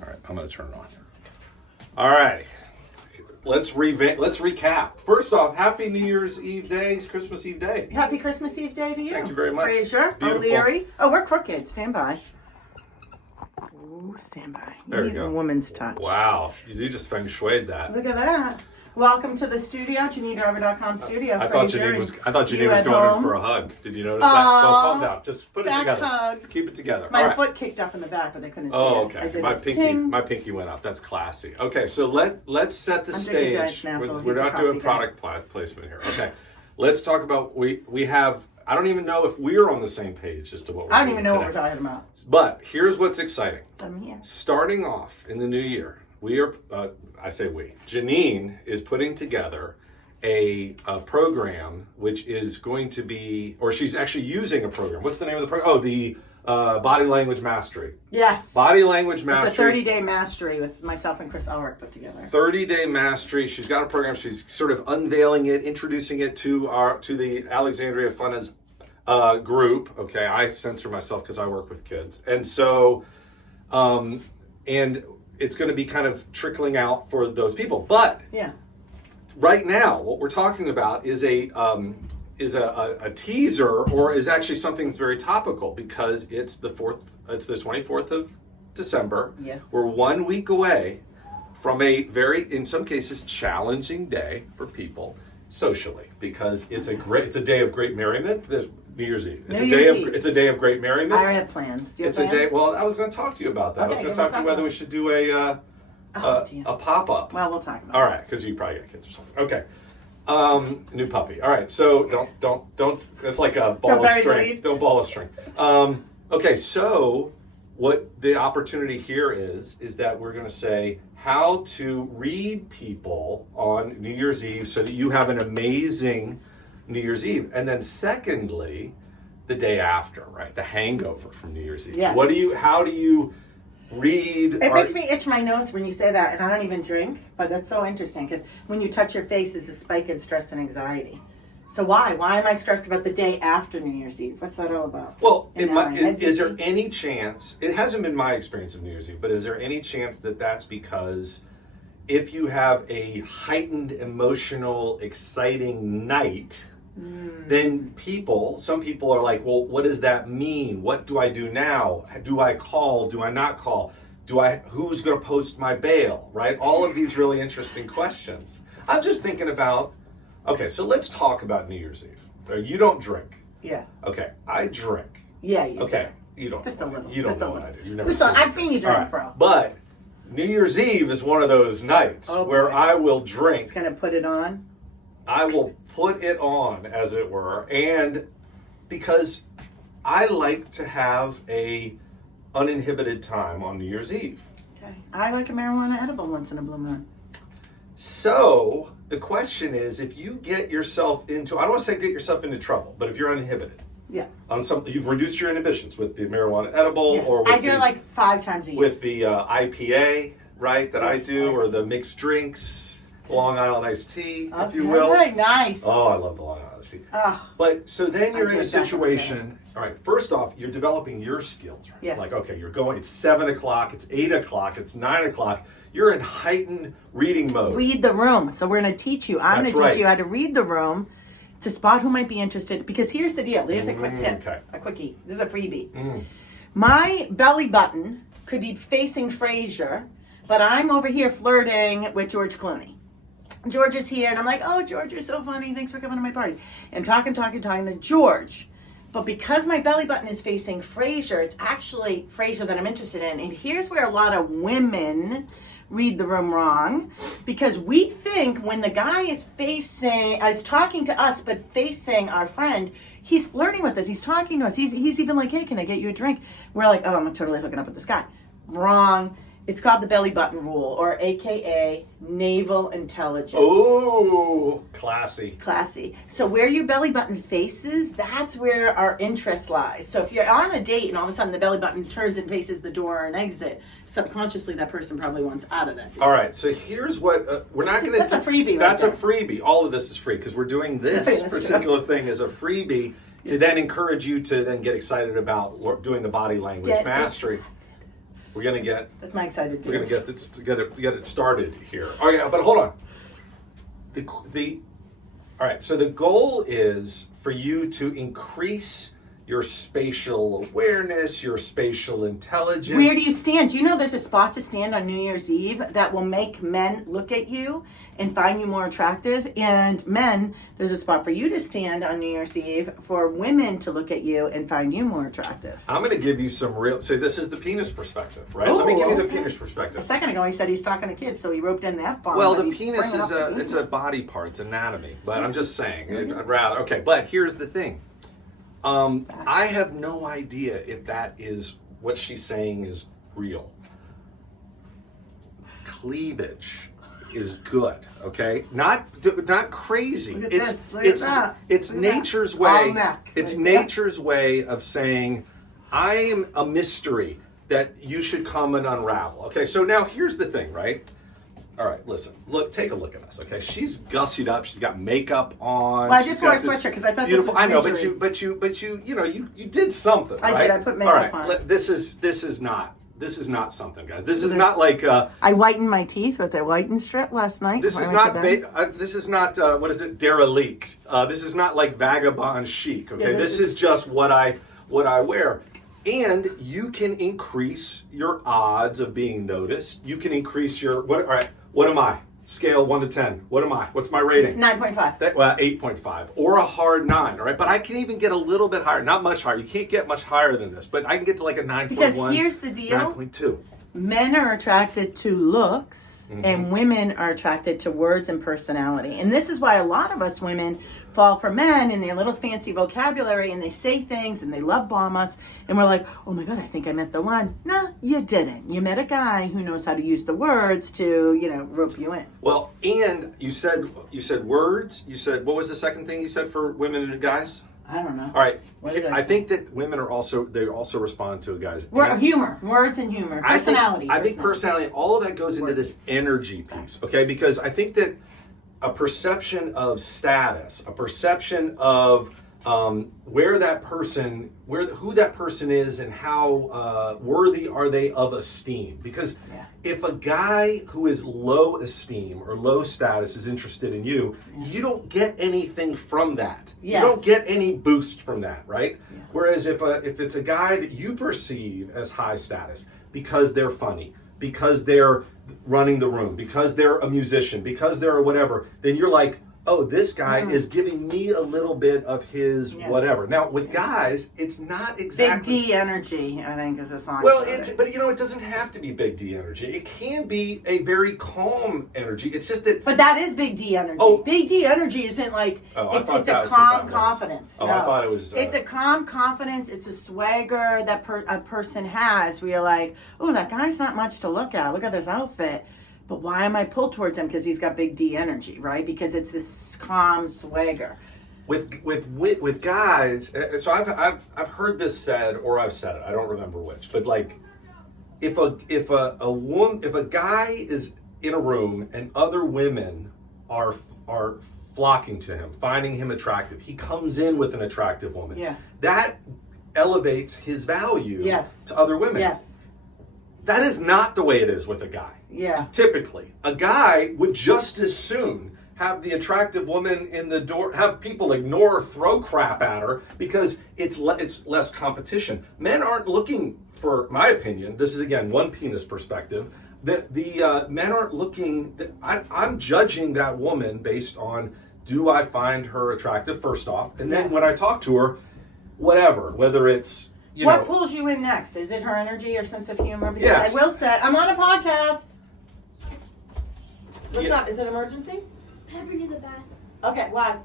All right, I'm going to turn it on. All right. Let's recap. First off, happy New Year's Eve day, Christmas Eve day. Happy Christmas Eve day to you. Thank you very much. Fraser, O'Leary. Oh, we're crooked. Stand by. Ooh, stand by. There we go. A woman's touch. Wow, you just feng shuied that. Look at that. Welcome to the studio, JanineDarver.com studio. I thought Janine was going in for a hug. Did you notice that? Well, calm down. Just put it together. Hug. Keep it together. My foot kicked up in the back, but they couldn't see it. Oh, okay. My pinky went up. That's classy. Okay, so let's set the stage. We're not doing product placement here. Okay, let's talk about we have. I don't even know if we're on the same page as to what we're I don't even know today. what we're talking about. But here's what's exciting. I'm here. Starting off in the new year, we are. I say we. Janine is putting together a program which is going to be, or she's actually using a program. What's the name of the program? Oh, the Body Language Mastery. Yes. Body Language Mastery. It's a 30-day mastery with myself and Chris Elric put together. 30-day mastery. She's got a program. She's sort of unveiling it, introducing it to the Alexandria Funness group. Okay, I censor myself because I work with kids, and so, and it's going to be kind of trickling out for those people. But yeah, right now, what we're talking about is a teaser, or is actually something that's very topical because it's the 24th of December. Yes, we're 1 week away from a very, in some cases, challenging day for people socially because it's a day of great merriment. There's New Year's Eve. It's a day of great merriment. I already have plans. Do you have plans? A day. Well, I was going to talk to you about that. Okay, I was going to talk to you whether we should do a pop-up. Well, we'll talk about all right, because you probably got kids or something. Okay. New puppy. All right. So don't. It's like a ball of string. Don't ball a string. Okay. So what the opportunity here is that we're going to say how to read people on New Year's Eve so that you have an amazing New Year's Eve. And then secondly, the day after, right? The hangover from New Year's Eve. Yes. How do you read? It makes me itch my nose when you say that, and I don't even drink, but that's so interesting because when you touch your face, there's a spike in stress and anxiety. So why? Why am I stressed about the day after New Year's Eve? What's that all about? Well, is there any chance, it hasn't been my experience of New Year's Eve, but is there any chance that that's because if you have a heightened, emotional, exciting night, then some people are like, well, what does that mean? What do I do now? Do I call? Do I not call? Who's going to post my bail? Right? All of these really interesting questions. I'm just thinking about, okay, so let's talk about New Year's Eve. You don't drink. Yeah. Okay, I drink. Yeah, you Okay, do. you don't. Just a little. You don't Just know a what I little. do. You've never I've seen you drink, bro. But New Year's Eve is one of those nights where I will drink. It's gonna put it on. I will put it on, as it were, and because I like to have a uninhibited time on New Year's Eve. Okay. I like a marijuana edible once in a blue moon. So the question is, if you get yourself into, I don't want to say get yourself into trouble, but if you're uninhibited, on something, you've reduced your inhibitions with the marijuana edible, or with I do it like 5 times a year with the IPA, right? That I do, or the mixed drinks. Long Island iced tea, if you will. Okay, nice. Oh, I love the Long Island iced tea. But so then you're in a situation, all right, first off, you're developing your skills, right? Yeah. Like, okay, you're going, it's 7 o'clock, it's 8 o'clock, it's 9 o'clock. You're in heightened reading mode. Read the room. So we're going to teach you. I'm going to teach you how to read the room to spot who might be interested. Because here's the deal. There's a quick tip. Okay. A quickie. This is a freebie. My belly button could be facing Frasier, but I'm over here flirting with George Clooney. George is here, and I'm like, oh, George, you're so funny. Thanks for coming to my party. I'm talking to George. But because my belly button is facing Frasier, it's actually Frasier that I'm interested in. And here's where a lot of women read the room wrong, because we think when the guy is talking to us, but facing our friend, he's flirting with us. He's talking to us. He's even like, hey, can I get you a drink? We're like, oh, I'm totally hooking up with this guy. Wrong. It's called the belly button rule, or AKA naval intelligence. Oh, classy. Classy. So where your belly button faces, that's where our interest lies. So if you're on a date and all of a sudden the belly button turns and faces the door or an exit, subconsciously that person probably wants out of that date. All right, so here's what, we're not going to... That's a freebie. That's a freebie. All of this is free because we're doing this particular thing as a freebie to then encourage you to then get excited about doing the body language mastery. We're gonna get. That's my excited We're gonna dance. get it started here. Oh yeah, but hold on. All right. So the goal is for you to increase your spatial awareness, your spatial intelligence. Where do you stand? Do you know there's a spot to stand on New Year's Eve that will make men look at you and find you more attractive? And men, there's a spot for you to stand on New Year's Eve for women to look at you and find you more attractive. I'm going to give you some real. So this is the penis perspective, right? Let me give you the penis A perspective. second ago, he said he's talking to kids, so he roped in the F-bomb. Well, but the he's penis bringing is up the it's a penis. body part, it's anatomy. But I'm just saying, I'd rather. Okay, but here's the thing. I have no idea if that is what she's saying is real. Cleavage is good, okay? Not crazy. Look at It's this, look at it's that, it's look at that. nature's All way. neck, It's right there. nature's way of saying, I am a mystery that you should come and unravel. Okay, so now here's the thing, right? All right, listen. Look, take a look at us. Okay, she's gussied up. She's got makeup on. Well, I she's just wore got a this sweatshirt 'cause I thought this beautiful. was I know, wintry. but you know, you did something. I right? did. I put makeup All right, on. This is not something, guys. This is This- not like. I whitened my teeth with a whitened strip last night. This when is I went not. to bed. This is not. What is it? Derelict. This is not like vagabond chic. Okay, Yeah, this is just what I wear. And you can increase your odds of being noticed. You can increase your what? All right. What am I? Scale 1 to 10. What am I? What's my rating? 9.5. Well, 8.5 or a hard 9. All right, but I can even get a little bit higher. Not much higher. You can't get much higher than this, but I can get to like a 9.1. Because here's the deal. 9.2. Men are attracted to looks and women are attracted to words and personality. And this is why a lot of us women fall for men in their little fancy vocabulary and they say things and they love bomb us and we're like, oh my God, I think I met the one. No, you didn't. You met a guy who knows how to use the words to, rope you in. Well, and you said words. You said, what was the second thing you said for women and guys? I don't know. All right. What did I I say? think that women are also respond to guys. Humor, words and humor, personality. I think personality, all of that goes into this energy piece, okay? Because I think that a perception of status, a perception of who that person is, and how worthy are they of esteem. Because if a guy who is low esteem or low status is interested in you, you don't get anything from that. Yes. You don't get any boost from that, right? Yeah. Whereas if it's a guy that you perceive as high status because they're funny, because they're running the room, because they're a musician, because they're whatever, then you're like, oh, this guy is giving me a little bit of his whatever. Now, with guys, it's not exactly... Big D energy, I think, is a song. Well, but it doesn't have to be big D energy. It can be a very calm energy. It's just that... But that is big D energy. Oh. Big D energy isn't like, it's that a was what calm that was. confidence. Oh, No. I thought it was... It's a calm confidence. It's a swagger that a person has where you're like, oh, that guy's not much to look at. Look at this outfit. But why am I pulled towards him? Because he's got big D energy, right? Because it's this calm swagger. With guys, so I've heard this said, or I've said it. I don't remember which, but like, if a guy is in a room and other women are flocking to him, finding him attractive, he comes in with an attractive woman. Yeah. That elevates his value to other women. Yes. That is not the way it is with a guy. Yeah. Typically, a guy would just as soon have the attractive woman in the door, have people ignore or throw crap at her because it's less competition. Men aren't looking for, my opinion, this is again one penis perspective, that the men aren't looking, I'm judging that woman based on, do I find her attractive first off? And then when I talk to her, whether it's, what pulls you in next? Is it her energy or sense of humor? Because Yes. I will say, I'm on a podcast. What's up? Is it an emergency? Pepper needs a bath. Okay, why?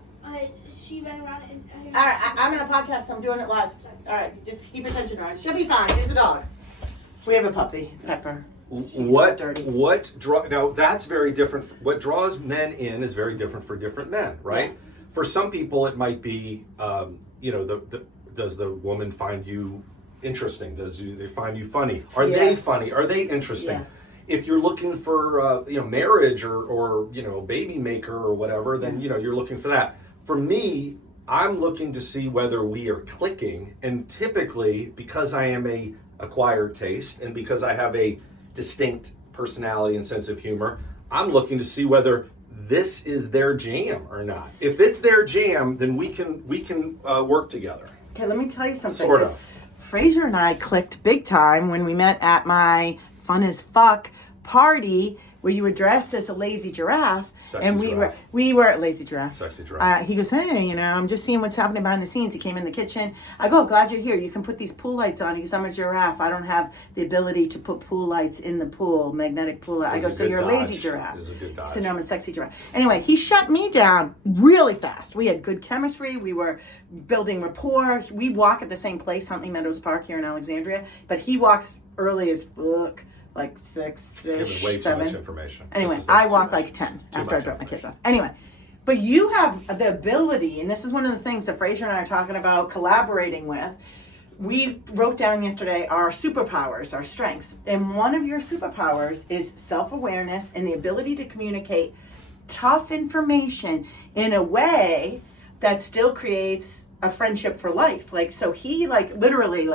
She ran around and... All right, I'm on a podcast. I'm doing it live. All right, just keep attention on it. She'll be fine. She's a dog. We have a puppy, Pepper. Now that's very different. What draws men in is very different for different men, right? Yeah. For some people, it might be, does the woman find you interesting? Do they find you funny? Are they funny? Are they interesting? Yes. If you're looking for marriage or baby maker or whatever, then you're looking for that. For me, I'm looking to see whether we are clicking, and typically because I am a acquired taste, and because I have a distinct personality and sense of humor, I'm looking to see whether this is their jam or not. If it's their jam, then we can work together. Okay, let me tell you something. Sort of. Fraser and I clicked big time when we met at my Fun as Fuck party where you were dressed as a lazy giraffe. Sexy and giraffe. we were lazy giraffe. Sexy giraffe. He goes, hey, I'm just seeing what's happening behind the scenes. He came in the kitchen. I go, glad you're here. You can put these pool lights on. He goes, I'm a giraffe. I don't have the ability to put pool lights in the pool, magnetic pool light. I go, so you're a lazy giraffe. It was a good dodge. So now I'm a sexy giraffe. Anyway, he shut me down really fast. We had good chemistry. We were building rapport. We walk at the same place, Huntley Meadows Park here in Alexandria, but he walks early as fuck. Like 6, Just giving way 7. too much information. Anyway, This is I too walk much. like 10 Too after I much drop my kids information. off. Anyway, but you have the ability, and this is one of the things that Fraser and I are talking about collaborating with. We wrote down yesterday our superpowers, our strengths. And one of your superpowers is self-awareness and the ability to communicate tough information in a way that still creates a friendship for life. Like, so he literally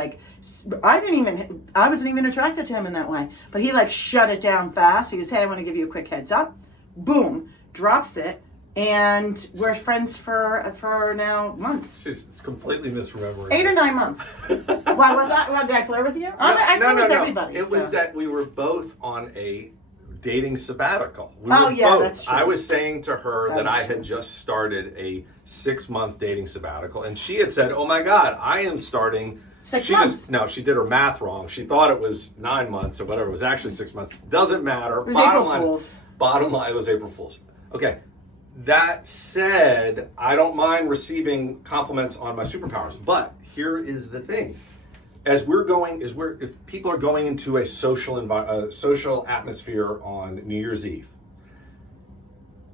I wasn't even attracted to him in that way, but he shut it down fast. He goes, hey, I want to give you a quick heads up. Boom, drops it. And we're friends for now months. She's completely misremembering. 8 or 9 months. Why was I? Did I flirt with you? I flirt with everybody. It was that we were both on a dating sabbatical. We Oh, were yeah, both. that's true. I was saying to her that I true. had just started a 6-month dating sabbatical, and she had said, "Oh my God, I am starting." 6 months. She did her math wrong. She thought it was 9 months or whatever. It was actually 6 months. Doesn't matter. It was April Fool's. Bottom line, it was April Fool's. Okay. That said, I don't mind receiving compliments on my superpowers, but here is the thing: if people are going into a social atmosphere on New Year's Eve,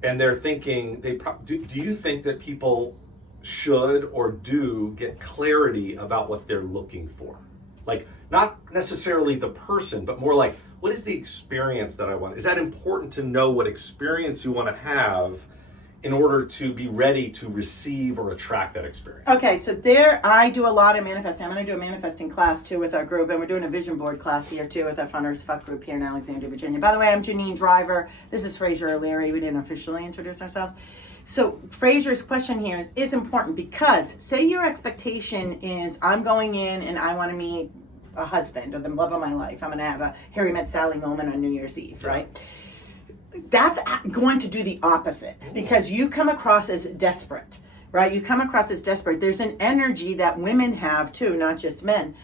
and they're thinking, do you think that people should or do get clarity about what they're looking for? Like, not necessarily the person, but more like, what is the experience that I want? Is that important to know what experience you want to have in order to be ready to receive or attract that experience? Okay, so I do a lot of manifesting. I'm going to do a manifesting class too with our group, and we're doing a vision board class here too with our Funners Fuck group here in Alexandria, Virginia. By the way, I'm Janine Driver. This is Fraser O'Leary. We didn't officially introduce ourselves. So Fraser's question here is important because say your expectation is I'm going in and I want to meet a husband or the love of my life. I'm going to have a Harry Met Sally moment on New Year's Eve, right? That's going to do the opposite because you come across as desperate, right? You come across as desperate. There's an energy that women have too, not just men,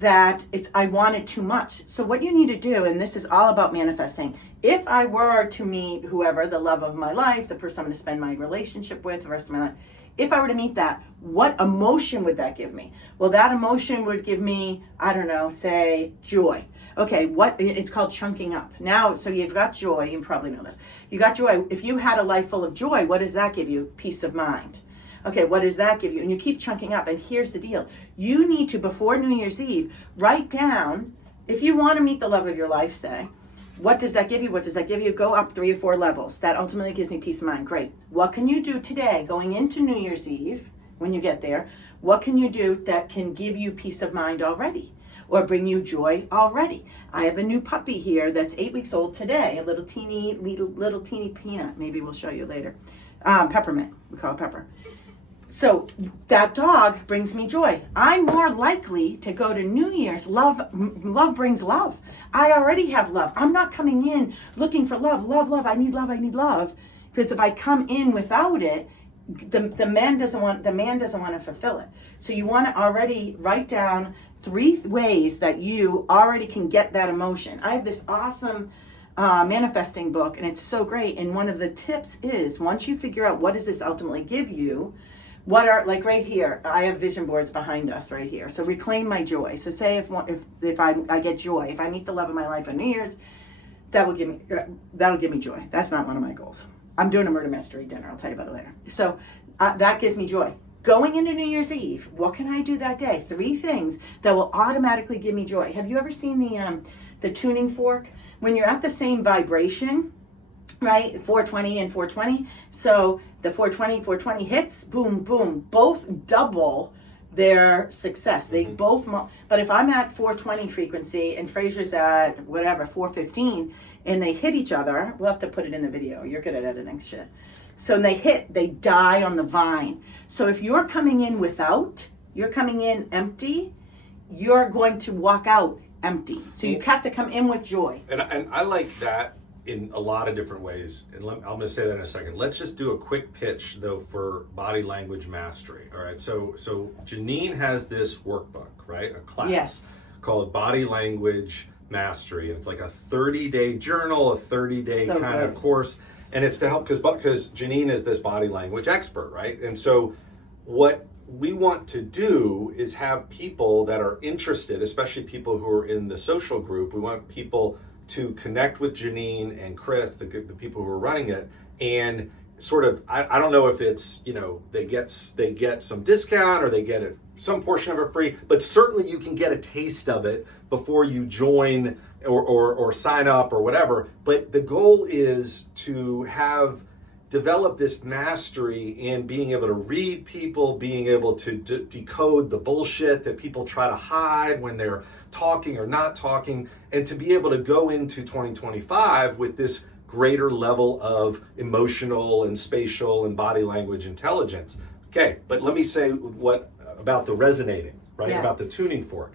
that I want it too much. So what you need to do, and this is all about manifesting, if I were to meet whoever, the love of my life, the person I'm going to spend my relationship with the rest of my life, if I were to meet that, what emotion would that give me? Well, that emotion would give me, I don't know, say joy. Okay, it's called chunking up. Now, so you've got joy, you probably know this. You got joy. If you had a life full of joy, what does that give you? Peace of mind. Okay, what does that give you? And you keep chunking up. And here's the deal. You need to, before New Year's Eve, write down, if you want to meet the love of your life, say, what does that give you? What does that give you? Go up 3 or 4 levels. That ultimately gives me peace of mind. Great. What can you do today, going into New Year's Eve, when you get there? What can you do that can give you peace of mind already? Or bring you joy already? I have a new puppy here that's 8 weeks old today, a little teeny peanut. Maybe we'll show you later. Peppermint, we call it Pepper. So that dog brings me joy. I'm more likely to go to New Year's. Love brings love. I already have love. I'm not coming in looking for love. I need love. Because if I come in without it, the man doesn't want to fulfill it. So you want to already write down 3 ways that you already can get that emotion. I have this awesome manifesting book, and it's so great. And one of the tips is once you figure out what does this ultimately give you, what are, like right here, I have vision boards behind us right here. So reclaim my joy. So say if I get joy, if I meet the love of my life on New Year's, that'll give me joy. That's not one of my goals. I'm doing a murder mystery dinner. I'll tell you about it later. So that gives me joy. Going into New Year's Eve, what can I do that day? 3 things that will automatically give me joy. Have you ever seen the tuning fork? When you're at the same vibration, right? 420 and 420. So the 420 hits, boom, boom, both double their success. They both, but if I'm at 420 frequency and Fraser's at whatever 415, and they hit each other, we'll have to put it in the video. You're good at editing shit. So when they die on the vine. So if you're coming in you're coming in empty, you're going to walk out empty. So you have to come in with joy. And I like that in a lot of different ways. And I'm going to say that in a second. Let's just do a quick pitch, though, for body language mastery. All right. So Janine has this workbook, right? A class called Body Language Mastery. And it's like a 30-day journal, a 30-day kind of course. And it's to help because Janine is this body language expert, right? And so what we want to do is have people that are interested, especially people who are in the social group. We want people to connect with Janine and Chris, the people who are running it, and sort of, I don't know if it's, they get some discount or they get some portion of it free, but certainly you can get a taste of it before you join or sign up or whatever. But the goal is to develop this mastery in being able to read people, being able to decode the bullshit that people try to hide when they're talking or not talking, and to be able to go into 2025 with this greater level of emotional and spatial and body language intelligence. Okay, but let me say about the resonating, right? Yeah. About the tuning fork.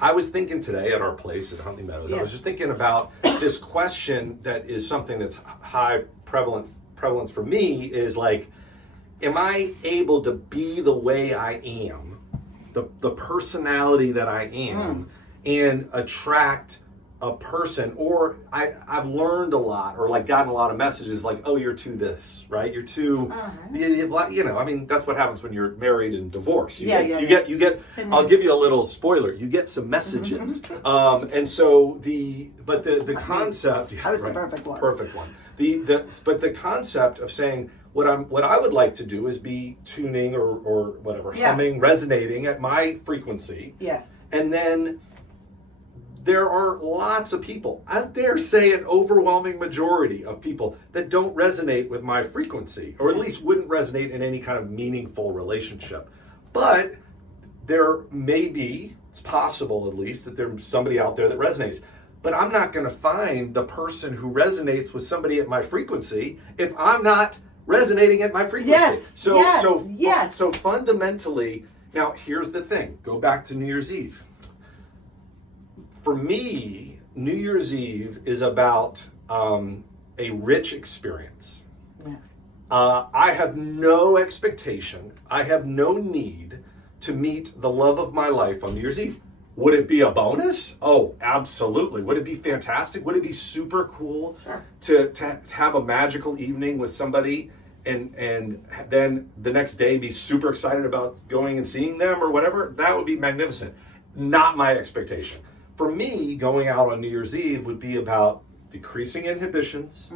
I was thinking today at our place at Huntley Meadows, I was just thinking about this question that is something that's high prevalence for me is like, am I able to be the way I am, the personality that I am, and attract a person? Or I've learned a lot, or like gotten a lot of messages like, oh, you're too this, right? You're too, I mean, that's what happens when you're married and divorced. You get. I'll give you a little spoiler. You get some messages, and so the concept. That was the perfect one. Perfect one. But the concept of saying what I would like to do is be tuning or whatever, humming, resonating at my frequency. Yes. And then there are lots of people, I dare say an overwhelming majority of people that don't resonate with my frequency, or at least wouldn't resonate in any kind of meaningful relationship. But there may be, it's possible at least, that there's somebody out there that resonates. But I'm not going to find the person who resonates with somebody at my frequency if I'm not resonating at my frequency. So fundamentally, now here's the thing. Go back to New Year's Eve. For me, New Year's Eve is about a rich experience. Yeah. I have no expectation. I have no need to meet the love of my life on New Year's Eve. Would it be a bonus? Oh, absolutely. Would it be fantastic? Would it be super cool to have a magical evening with somebody and then the next day be super excited about going and seeing them or whatever? That would be magnificent. Not my expectation. For me, going out on New Year's Eve would be about decreasing inhibitions,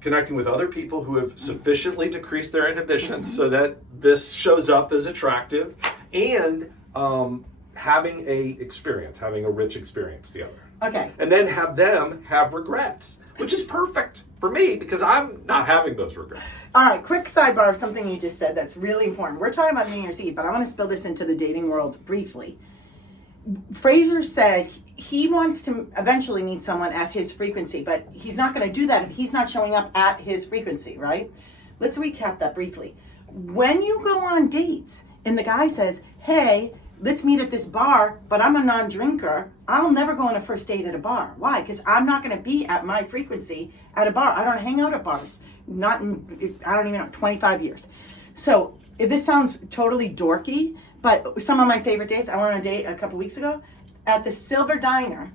connecting with other people who have sufficiently decreased their inhibitions so that this shows up as attractive, and having a rich experience together. Okay. And then have them have regrets, which is perfect for me because I'm not having those regrets. All right, quick sidebar of something you just said that's really important. We're talking about New Year's Eve, but I want to spill this into the dating world briefly. Fraser said he wants to eventually meet someone at his frequency, but he's not going to do that if he's not showing up at his frequency, right? Let's recap that briefly. When you go on dates and the guy says, hey, let's meet at this bar, but I'm a non-drinker, I'll never go on a first date at a bar. Why? Because I'm not going to be at my frequency at a bar. I don't hang out at bars. Not in, I don't even know, 25 years. So if this sounds totally dorky, but some of my favorite dates, I went on a date a couple weeks ago at the Silver Diner.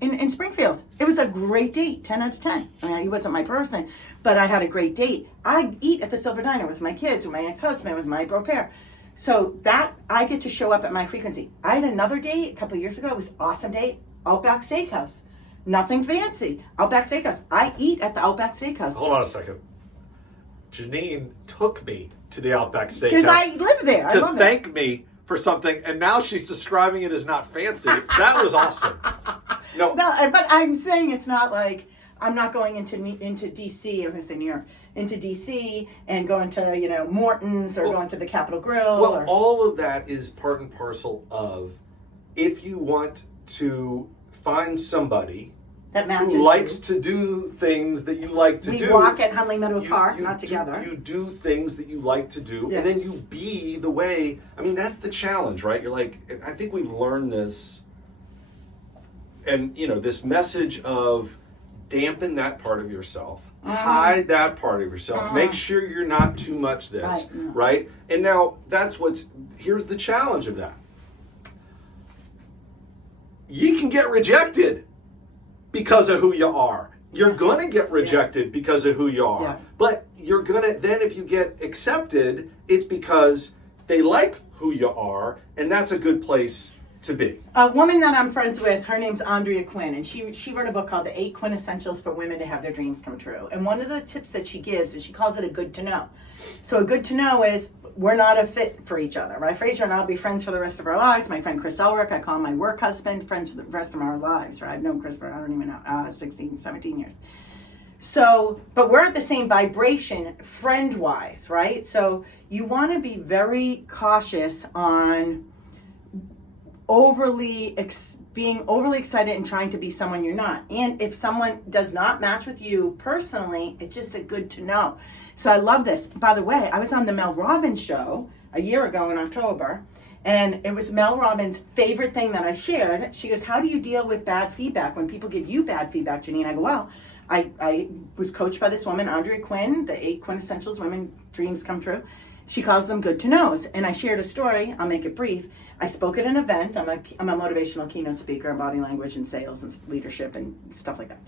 In Springfield. It was a great date, 10 out of 10. I mean, he wasn't my person, but I had a great date. I eat at the Silver Diner with my kids, with my ex-husband, with my beau pair. So that, I get to show up at my frequency. I had another date a couple years ago. It was an awesome date. Outback Steakhouse. Nothing fancy. Outback Steakhouse. I eat at the Outback Steakhouse. Hold on a second. Janine took me to the Outback Steakhouse. Because I live there. To thank me for something, and now she's describing it as not fancy. That was awesome. No, but I'm saying it's not like I'm not going into DC. I was gonna say New York, into DC and going to Morton's or going to the Capitol Grill. Well, all of that is part and parcel of if you want to find somebody that matches who likes you. to do things that you like to do. We walk at Hunley Meadow Park, not together. You do things that you like to do, Yeah. and then you be the way. I mean, that's the challenge, right? You're like, I think we've learned this, and this message of dampen that part of yourself, hide that part of yourself, make sure you're not too much this, right? And now here's the challenge of that. You can get rejected because of who you are. You're going to get rejected because of who you are. Yeah. But you're going to, then if you get accepted, it's because they like who you are, and that's a good place to be. A woman that I'm friends with, her name's Andrea Quinn, and she wrote a book called The 8 Quintessentials for Women to Have Their Dreams Come True. And one of the tips that she gives is she calls it a good to know. So a good to know is we're not a fit for each other, right? Fraser and I'll be friends for the rest of our lives. My friend Chris Elric, I call him my work husband, friends for the rest of our lives, right? I've known Chris for, I don't even know, 16, 17 years. So, but we're at the same vibration friend-wise, right? So you want to be very cautious on being overly excited and trying to be someone you're not. And if someone does not match with you personally, it's just a good to know. So I love this. By the way, I was on the Mel Robbins show a year ago in October, and it was Mel Robbins' favorite thing that I shared. She goes, how do you deal with bad feedback when people give you bad feedback, Janine? I go, well, I was coached by this woman, Andrea Quinn, the 8 Quintessentials Women Dreams Come True. She calls them good to knows. And I shared a story, I'll make it brief. I spoke at an event. I'm a motivational keynote speaker on body language and sales and leadership and stuff like that.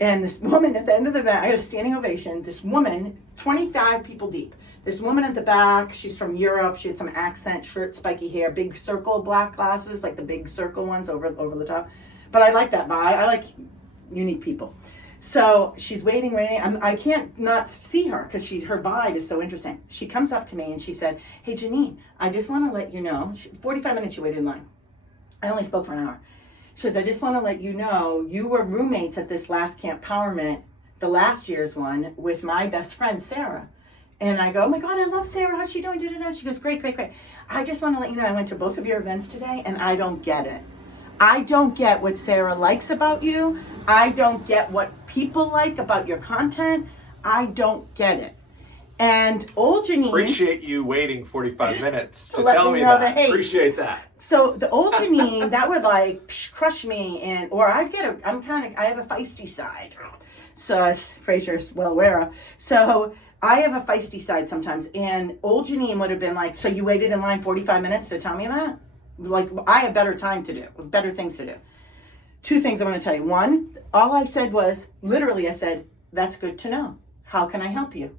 And this woman at the end of the event, I had a standing ovation. This woman, 25 people deep. This woman at the back, she's from Europe. She had some accent, shirt, spiky hair, big circle black glasses, like the big circle ones over the top. But I like that vibe. I like unique people. So she's waiting. I can't not see her because her vibe is so interesting. She comes up to me and she said, hey, Janine, I just want to let you know, 45 minutes she waited in line. I only spoke for an hour. She says, I just want to let you know, you were roommates at this last Camp Powerment, the last year's one, with my best friend, Sarah. And I go, oh my God, I love Sarah. How's she doing? She goes, great. I just want to let you know, I went to both of your events today and I don't get it. I don't get what Sarah likes about you. I don't get what people like about your content. I don't get it. And old Janine... Appreciate you waiting 45 minutes to let tell me me know that. the hate. Appreciate that. So the old Janine, that would crush me, or I have a feisty side. So as Fraser's well aware of. So I have a feisty side sometimes. And old Janine would have been like, so you waited in line 45 minutes to tell me that? Like, I have better time to do, better things to do. 2 things I want to tell you. 1, all I said was, literally I said, that's good to know. How can I help you?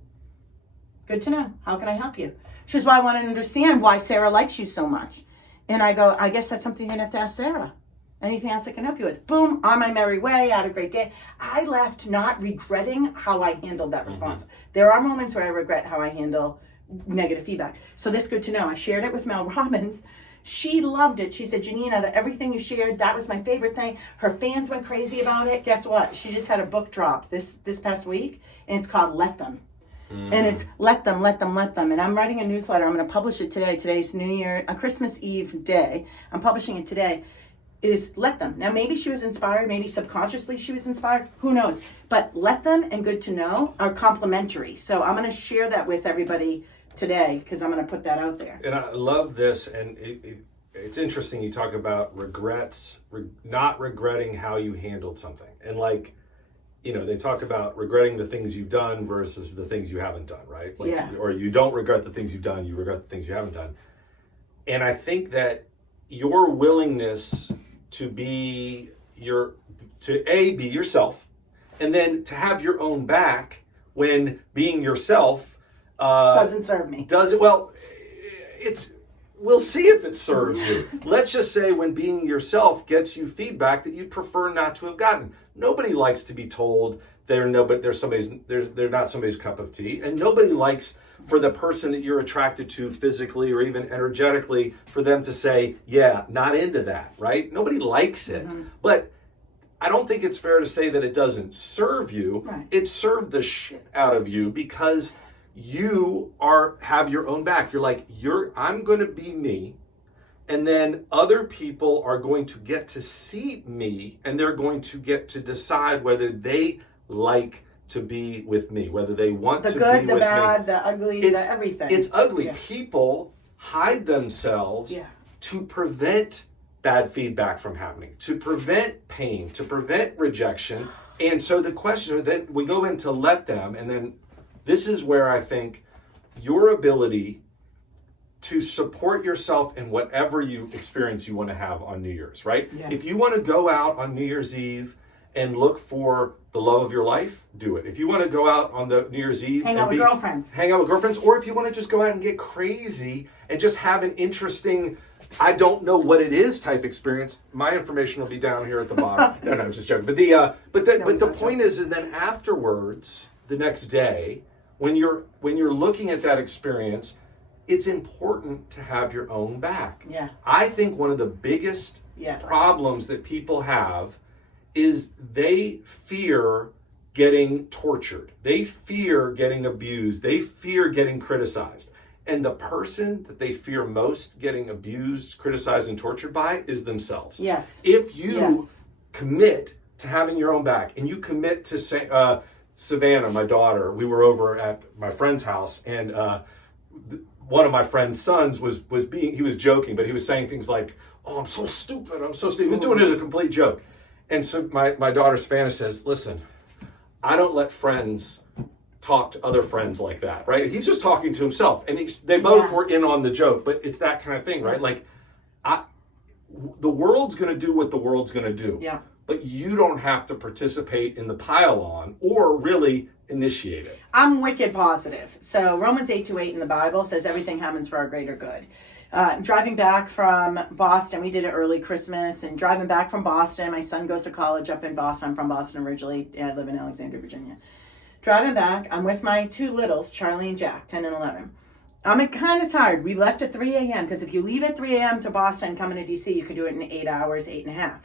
Good to know. How can I help you? She goes, well, I want to understand why Sarah likes you so much. And I go, I guess that's something you're going to have to ask Sarah. Anything else I can help you with? Boom, on my merry way, I had a great day. I left not regretting how I handled that response. There are moments where I regret how I handle negative feedback. So this good to know. I shared it with Mel Robbins. She loved it. She said, Janine, out of everything you shared, that was my favorite thing. Her fans went crazy about it. Guess what? She just had a book drop this past week, and it's called Let Them. And it's let them. And I'm writing a newsletter. I'm going to publish it today. Today's New Year, a Christmas Eve day. I'm publishing it today. Is let them. Now, maybe she was inspired. Maybe subconsciously she was inspired. Who knows? But let them and good to know are complementary. So I'm going to share that with everybody today because I'm going to put that out there. And I love this. And it's interesting you talk about regrets, not regretting how you handled something. And they talk about regretting the things you've done versus the things you haven't done, right? Or you don't regret the things you've done, you regret the things you haven't done. And I think that your willingness to be yourself, and then to have your own back when being yourself doesn't serve me. We'll see if it serves you. Let's just say when being yourself gets you feedback that you'd prefer not to have gotten. Nobody likes to be told they're not somebody's cup of tea, and nobody likes for the person that you're attracted to physically or even energetically for them to say, yeah, not into that, right? Nobody likes it. But I don't think it's fair to say that it doesn't serve you. Right. It served the shit out of you because you have your own back. You're like, I'm going to be me. And then other people are going to get to see me, and they're going to get to decide whether they like to be with me, whether they want The to good, be the with bad, me. the ugly, It's the everything. It's ugly. Yeah. People hide themselves Yeah. to prevent bad feedback from happening, to prevent pain, to prevent rejection. And so the question, then we go in to let them, and then this is where I think your ability to support yourself in whatever experience you want to have on New Year's, right? Yeah. If you want to go out on New Year's Eve and look for the love of your life, do it. If you want to go out on the New Year's Eve Hang out with girlfriends, or if you want to just go out and get crazy and just have an interesting, I don't know what it is type experience, my information will be down here at the bottom. No, I'm just joking. But the point is that then afterwards, the next day, when you're looking at that experience, it's important to have your own back. Yeah. I think one of the biggest Yes. problems that people have is they fear getting tortured. They fear getting abused. They fear getting criticized. And the person that they fear most getting abused, criticized, and tortured by is themselves. Yes. If you Yes. commit to having your own back, and you commit to Savannah, my daughter, we were over at my friend's house, and one of my friend's sons he was joking, but he was saying things like, "Oh, I'm so stupid. I'm so stupid." He was doing it as a complete joke. And so my daughter Savannah says, "Listen, I don't let friends talk to other friends like that," right? He's just talking to himself. And they both were in on the joke, but it's that kind of thing, right? Like, the world's going to do what the world's going to do. Yeah. But you don't have to participate in the pile-on or really initiate it. I'm wicked positive. So Romans 8:28 in the Bible says everything happens for our greater good. Driving back from Boston, we did it early Christmas, and driving back from Boston, my son goes to college up in Boston. I'm from Boston originally, and I live in Alexandria, Virginia. Driving back, I'm with my two littles, Charlie and Jack, 10 and 11. I'm kind of tired. We left at 3 a.m. because if you leave at 3 a.m. to Boston, coming to DC, you could do it in 8 hours, 8.5.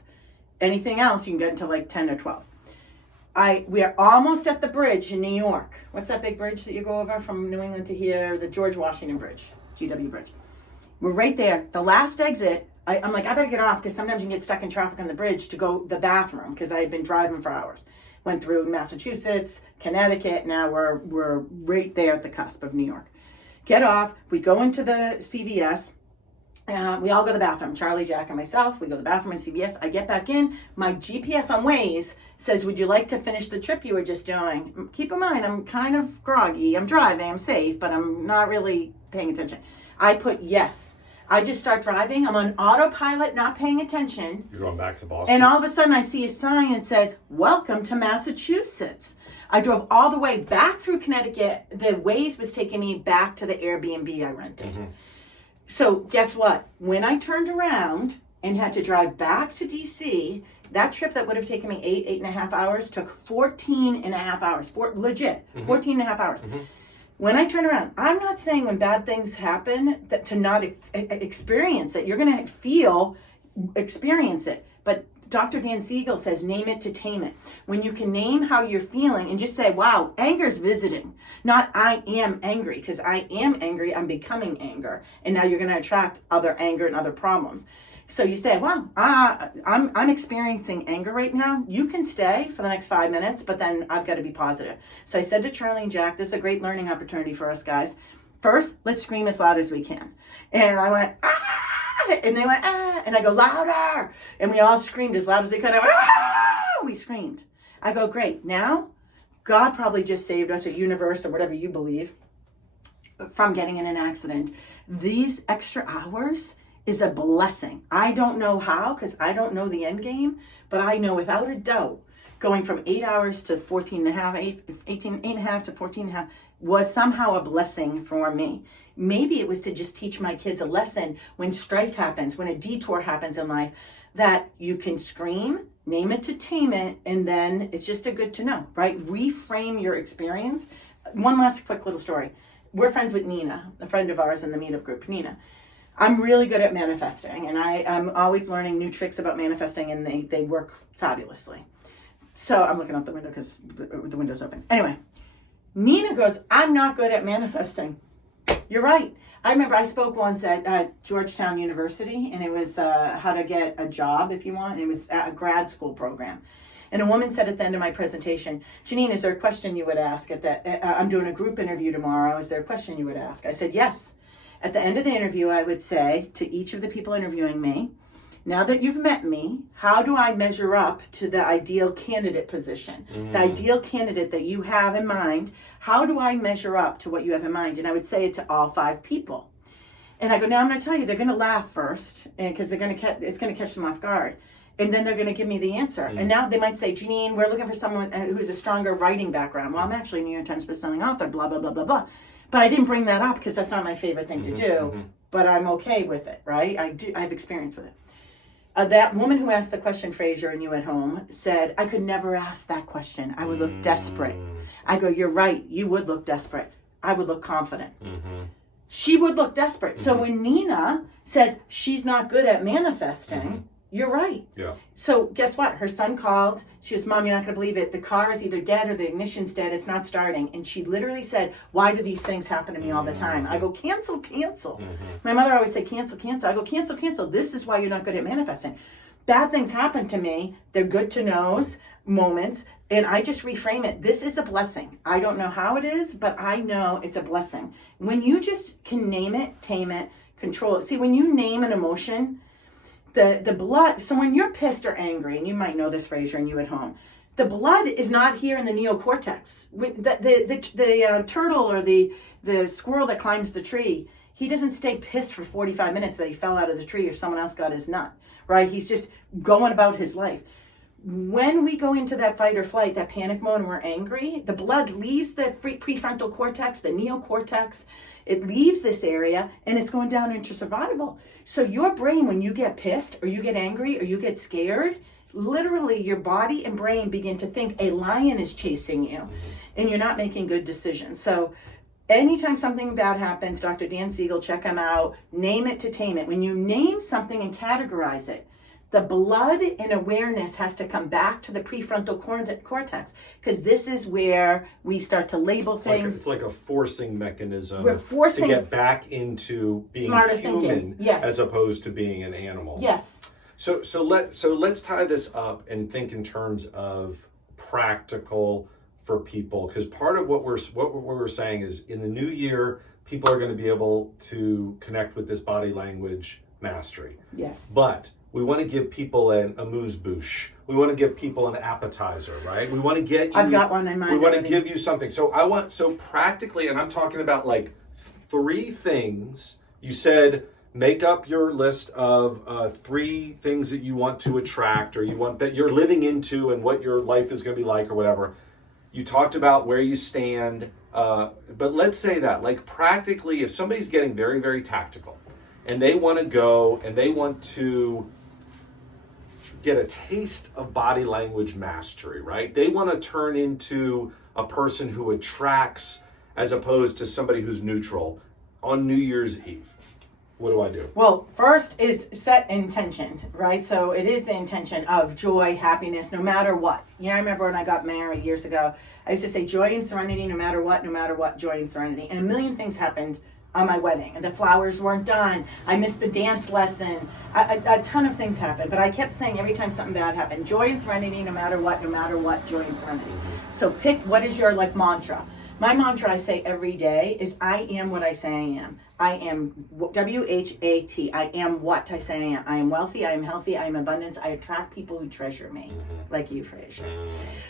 Anything else, you can get until like 10 or 12. We are almost at the bridge in New York. What's that big bridge that you go over from New England to here? The George Washington Bridge, GW Bridge. We're right there. The last exit, I'm like, I better get off because sometimes you can get stuck in traffic on the bridge to go to the bathroom because I had been driving for hours. Went through Massachusetts, Connecticut. Now we're right there at the cusp of New York. Get off. We go into the CVS. We all go to the bathroom. Charlie, Jack, and myself. We go to the bathroom in CVS. I get back in. My GPS on Waze says, "Would you like to finish the trip you were just doing?" Keep in mind, I'm kind of groggy. I'm driving. I'm safe, but I'm not really paying attention. I put yes. I just start driving. I'm on autopilot, not paying attention. You're going back to Boston? And all of a sudden, I see a sign that says, "Welcome to Massachusetts." I drove all the way back through Connecticut. The Waze was taking me back to the Airbnb I rented. Mm-hmm. So guess what? When I turned around and had to drive back to DC, that trip that would have taken me 8.5 hours took 14.5 hours. Legit, 14.5 hours. Mm-hmm. When I turn around, I'm not saying when bad things happen that to not experience it. You're going to experience it. But Dr. Dan Siegel says, name it to tame it. When you can name how you're feeling and just say, wow, anger's visiting. Not I am angry, because I am angry, I'm becoming anger. And now you're going to attract other anger and other problems. So you say, wow, I'm experiencing anger right now. You can stay for the next 5 minutes, but then I've got to be positive. So I said to Charlie and Jack, this is a great learning opportunity for us guys. First, let's scream as loud as we can. And I went, ah! And they went, ah! And I go, louder! And we all screamed as loud as we could. Ah! We screamed. I go, great. Now, God probably just saved us, or universe, or whatever you believe, from getting in an accident. These extra hours is a blessing. I don't know how, because I don't know the end game, but I know without a doubt, going from 8 hours to 8.5 to 14.5 was somehow a blessing for me. Maybe it was to just teach my kids a lesson when strife happens, when a detour happens in life, that you can scream, name it to tame it, and then it's just a good to know, right? Reframe your experience. One last quick little story. We're friends with Nina, a friend of ours in the meetup group, Nina. I'm really good at manifesting, and I'm always learning new tricks about manifesting, and they work fabulously. So I'm looking out the window because the window's open. Anyway, Nina goes, I'm not good at manifesting. You're right. I remember I spoke once at Georgetown University, and it was how to get a job if you want. And it was a grad school program. And a woman said at the end of my presentation, Janine, is there a question you would ask at that? I'm doing a group interview tomorrow. Is there a question you would ask? I said, yes. At the end of the interview, I would say to each of the people interviewing me, now that you've met me, how do I measure up to the ideal candidate position? The ideal candidate that you have in mind, how do I measure up to what you have in mind? And I would say it to all 5 people. And I go, now I'm going to tell you, they're going to laugh first because it's going to catch them off guard. And then they're going to give me the answer. And now they might say, Janine, we're looking for someone who's a stronger writing background. Well, I'm actually a New York Times bestselling author, blah, blah, blah, blah, blah. But I didn't bring that up because that's not my favorite thing to do. But I'm okay with it, right? I have experience with it. That woman who asked the question, Fraser, and you at home, said, I could never ask that question. I would look desperate. I go, you're right. You would look desperate. I would look confident. She would look desperate. So when Nina says she's not good at manifesting, you're right. Yeah. So guess what? Her son called. She goes, Mom, you're not going to believe it. The car is either dead or the ignition's dead. It's not starting. And she literally said, why do these things happen to me all the time? I go, cancel. My mother always said, cancel. I go, cancel. This is why you're not good at manifesting. Bad things happen to me. They're good to knows moments. And I just reframe it. This is a blessing. I don't know how it is, but I know it's a blessing. When you just can name it, tame it, control it. See, when you name an emotion, the blood, so when you're pissed or angry, and you might know this, Fraser, and you at home, the blood is not here in the neocortex. The turtle or the squirrel that climbs the tree, he doesn't stay pissed for 45 minutes that he fell out of the tree or someone else got his nut, right? He's just going about his life. When we go into that fight or flight, that panic mode, and we're angry, the blood leaves the prefrontal cortex, the neocortex. It leaves this area and it's going down into survival. So your brain, when you get pissed or you get angry or you get scared, literally your body and brain begin to think a lion is chasing you and you're not making good decisions. So anytime something bad happens, Dr. Dan Siegel, check him out, name it to tame it. When you name something and categorize it, the blood and awareness has to come back to the prefrontal cortex because this is where we start to label things. It's like a forcing mechanism. We're forcing to get back into being smarter human, thinking. Yes. as opposed to being an animal. Yes. So let's tie this up and think in terms of practical for people, because part of what we're saying is in the new year, people are going to be able to connect with this body language mastery. Yes. But we want to give people an amuse-bouche. We want to give people an appetizer, right? We want to get you... I've got one in mind. We want to give you something. So practically, and I'm talking about like 3 things. You said make up your list of 3 things that you want to attract or you want that you're living into and what your life is going to be like or whatever. You talked about where you stand. But let's say that, like practically, if somebody's getting very, very tactical and they want to go and they want to get a taste of body language mastery, right? They want to turn into a person who attracts as opposed to somebody who's neutral on New Year's Eve. What do I do? Well, first is set intention, right? So it is the intention of joy, happiness, no matter what. You know, I remember when I got married years ago, I used to say joy and serenity, no matter what, joy and serenity. And a million things happened on my wedding. And the flowers weren't done. I missed the dance lesson. A ton of things happened. But I kept saying every time something bad happened, joy and serenity, no matter what, joy and serenity. So pick what is your mantra. My mantra I say every day is I am what I say I am. I am WHAT. I am what I say I am. I am wealthy. I am healthy. I am abundance. I attract people who treasure me, like you, Fraser.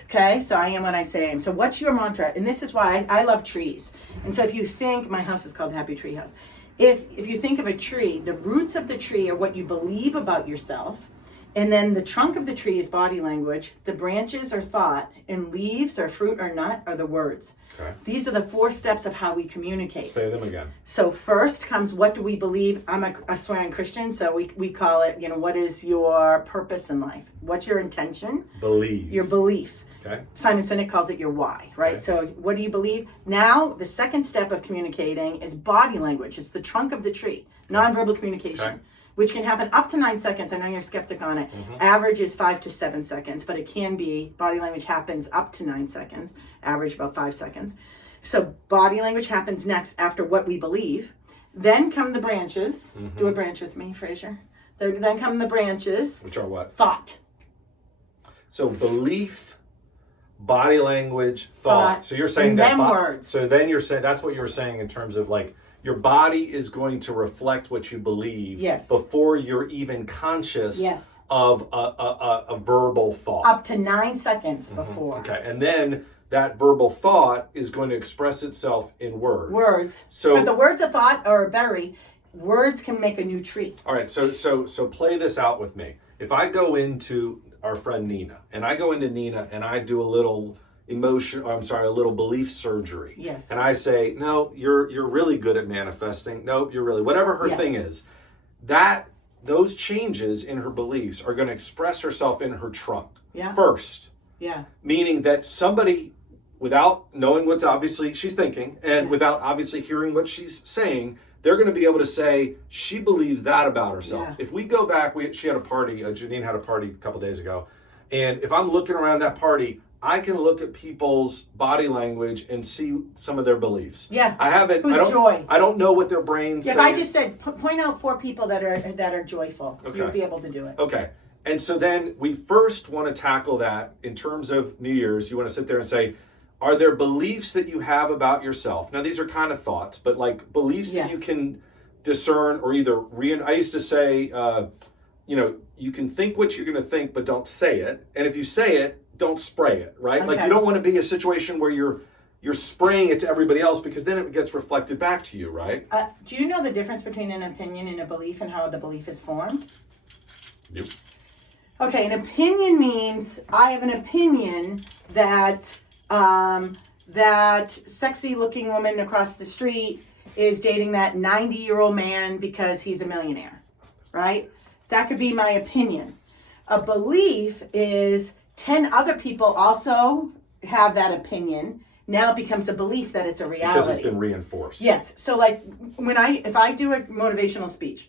Okay, so I am what I say I am. So what's your mantra? And this is why I love trees. And so if you think, my house is called the Happy Tree House. If you think of a tree, the roots of the tree are what you believe about yourself. And then the trunk of the tree is body language. The branches are thought. And leaves or fruit or nut are the words. Okay. These are the 4 steps of how we communicate. Say them again. So first comes, what do we believe? I'm a swearing Christian, so we call it, what is your purpose in life? What's your intention? Believe. Your belief. Okay. Simon Sinek calls it your why, right? Okay. So what do you believe? Now, the second step of communicating is body language. It's the trunk of the tree, nonverbal communication, Okay. which can happen up to 9 seconds. I know you're skeptic on it. Average is 5 to 7 seconds, but it can be, body language happens up to 9 seconds, average about 5 seconds. So body language happens next after what we believe. Then come the branches. Do a branch with me, Fraser. Then come the branches. Which are what? Thought. So belief, body language, thought. So you're saying and that. then words. So then you're saying that's what you were saying in terms of like your body is going to reflect what you believe. Yes. Before you're even conscious. Yes. Of a verbal thought. Up to 9 seconds before. Okay, and then that verbal thought is going to express itself in words. Words. So, but the words of thought are very. Words can make a new tree. all right, so play this out with me. If I go into our friend Nina, and I go into Nina and I do a little a little belief surgery. Yes. And I say, no, you're really good at manifesting. Nope, you're really whatever her thing is. Those changes in her beliefs are going to express herself in her trunk. Yeah. First. Yeah. Meaning that somebody, without knowing what's obviously she's thinking, and without obviously hearing what she's saying, they're going to be able to say she believes that about herself. Yeah. If we go back, she had a party. Janine had a party a couple days ago, and if I'm looking around that party, I can look at people's body language and see some of their beliefs. Yeah. I haven't. Who's joy? I don't know what their brains. Yeah, if say. I just said point out 4 people that are joyful, Okay. you'll be able to do it. Okay. And so then we first want to tackle that in terms of New Year's. You want to sit there and say, are there beliefs that you have about yourself? Now, these are kind of thoughts, but like beliefs that you can discern or either I used to say, you can think what you're going to think, but don't say it. And if you say it, don't spray it, right? Okay. Like you don't want to be a situation where you're spraying it to everybody else because then it gets reflected back to you, right? Do you know the difference between an opinion and a belief and how the belief is formed? Yep. Okay, an opinion means I have an opinion that that sexy-looking woman across the street is dating that 90-year-old man because he's a millionaire, right? That could be my opinion. A belief is 10 other people also have that opinion. Now it becomes a belief that it's a reality. Because it's been reinforced. Yes. So like if I do a motivational speech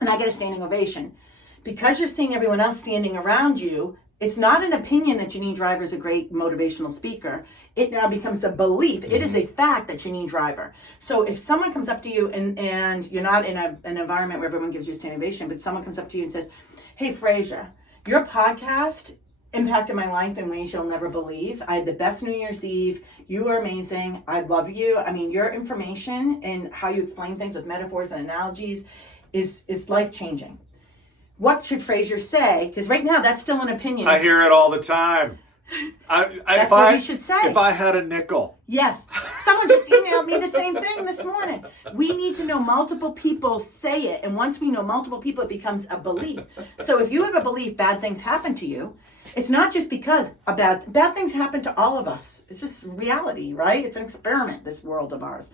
and I get a standing ovation, because you're seeing everyone else standing around you, it's not an opinion that Janine Driver is a great motivational speaker. It now becomes a belief. It is a fact that Janine Driver. So if someone comes up to you and you're not in an environment where everyone gives you a standing ovation, but someone comes up to you and says, hey, Fraser, your podcast impacted my life in ways you'll never believe. I had the best New Year's Eve. You are amazing. I love you. I mean, your information and how you explain things with metaphors and analogies is life-changing. What should Fraser say? Because right now, that's still an opinion. I hear it all the time. That's what he should say. If I had a nickel. Yes. Someone just emailed me the same thing this morning. We need to know multiple people say it. And once we know multiple people, it becomes a belief. So if you have a belief bad things happen to you, it's not just because bad things happen to all of us. It's just reality, right? It's an experiment, this world of ours.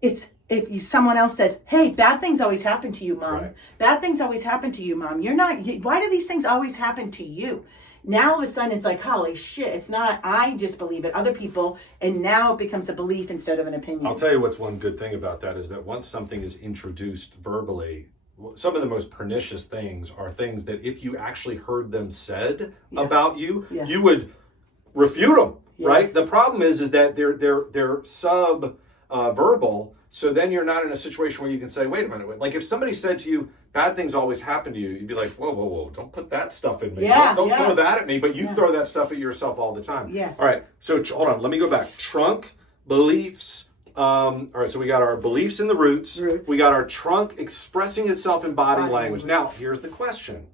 It's if someone else says, hey, bad things always happen to you, Mom. Right. Bad things always happen to you, Mom. Why do these things always happen to you? Now all of a sudden it's like, holy shit, it's not, I just believe it, other people, and now it becomes a belief instead of an opinion. I'll tell you what's one good thing about that is that once something is introduced verbally, some of the most pernicious things are things that if you actually heard them said about you, you would refute them, right? Yes. The problem is that they're sub-verbal, so then you're not in a situation where you can say, wait a minute, like if somebody said to you, bad things always happen to you, you'd be like, whoa, don't put that stuff in me. Yeah, don't throw that at me, but you throw that stuff at yourself all the time. Yes. All right, so hold on, let me go back. Trunk, beliefs. All right, so we got our beliefs in the roots. We got our trunk expressing itself in body language. Now, here's the question.